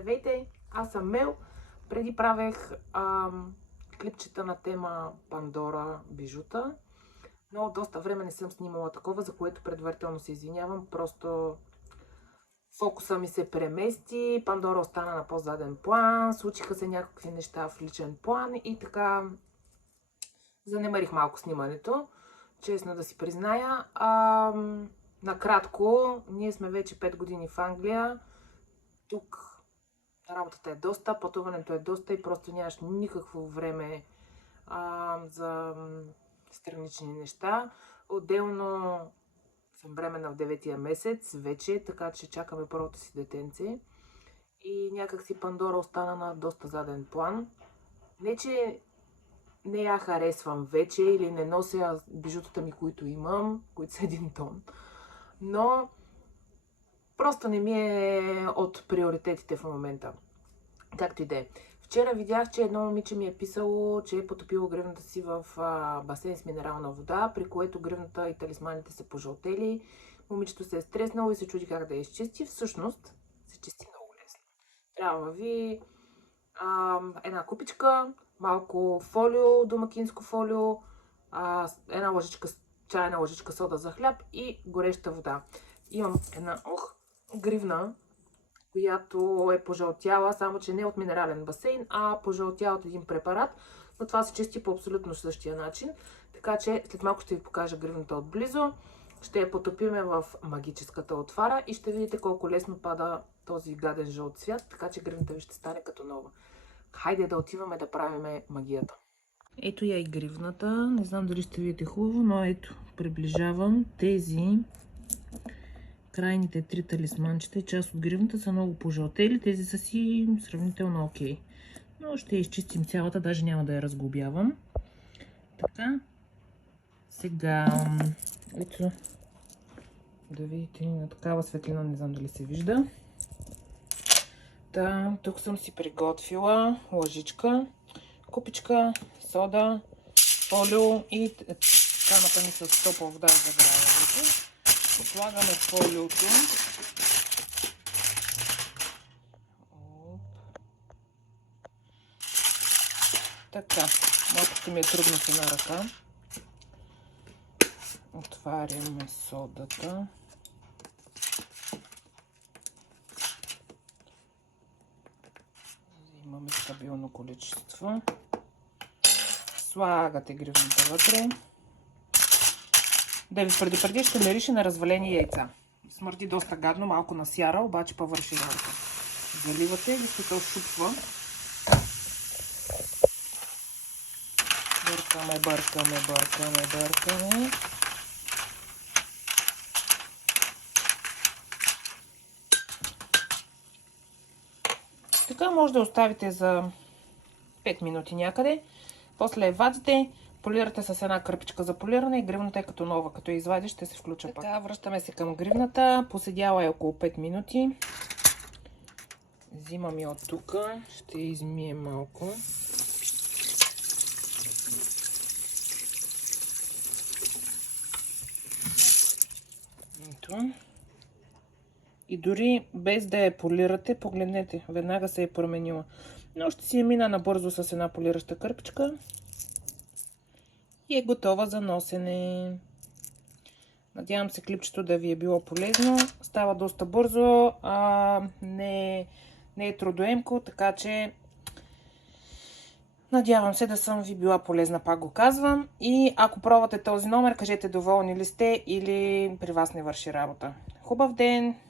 Здравейте, аз съм Мел. Преди правех клипчета на тема Пандора бижута, но доста време не съм снимала такова, за което предварително се извинявам. Просто фокуса ми се премести, Пандора остана на по-заден план, случиха се някакви неща в личен план и така занемарих малко снимането, честно да си призная. Накратко, ние сме вече 5 години в Англия. Тук работата е доста, пътуването е доста и просто нямаш никакво време за странични неща. Отделно съм бременна в 9-тия месец вече, така че чакаме първото си детенце. И някак си Пандора остана на доста заден план. Не, че не я харесвам вече или не нося бижутата ми, които имам, които са 1 тон. Но просто не ми е от приоритетите в момента. Както и да е. Вчера видях, че едно момиче ми е писало, че е потопило гривната си в басейн с минерална вода, при което гривната и талисманите са пожълтели. Момичето се е стреснало и се чуди как да я изчисти. Всъщност се чисти много лесно. Трябва ви една купичка, малко фолио, домакинско фолио, една чайна лъжичка сода за хляб и гореща вода. Имам една гривна, която е пожълтяла, само че не от минерален басейн, а пожълтяла от един препарат, но това се чисти по абсолютно същия начин. Така че след малко ще ви покажа гривната отблизо, ще я потопиме в магическата отвара и ще видите колко лесно пада този гаден жълт цвят, така че гривната ви ще стане като нова. Хайде да отиваме да правиме магията. Ето я и гривната, не знам дали ще видите хубаво, но ето, приближавам тези крайните 3 талисманчета и част от гривната са много пожълтели, тези са си сравнително окей. Но ще изчистим цялата, даже няма да я разглобявам. Така, сега, ето, да видите на такава светлина, не знам дали се вижда. Да, тук съм си приготвила лъжичка, купичка, сода, фолио и каната ми с топла вода за граването. Слагаме фолиото. Така, малко ще ми е трудно с една ръка. Отваряме содата. Имаме стабилно количество. Слагате гривната вътре. Да ви предупредя, ще мирише на развалени яйца. Смърди доста гадно, малко насяра, обаче върши работа. Заливате, докато отшупва. Бъркаме, бъркаме, бъркаме, бъркаме. Така може да оставите за 5 минути някъде. После я вадите. Полирате с една кърпичка за полиране и гривната е като нова. Като я извадиш, ще се включа пак. Така, връщаме се към гривната. Поседяла е около 5 минути. Взимам я от тук. Ще я измием малко. Ето. И дори без да я полирате, погледнете, веднага се е променила. Но ще си я мина набързо с една полираща кърпичка. И е готова за носене. Надявам се клипчето да ви е било полезно. Става доста бързо, не е трудоемко, така че надявам се да съм ви била полезна, пак го казвам. И ако пробвате този номер, кажете доволни ли сте или при вас не върши работа. Хубав ден!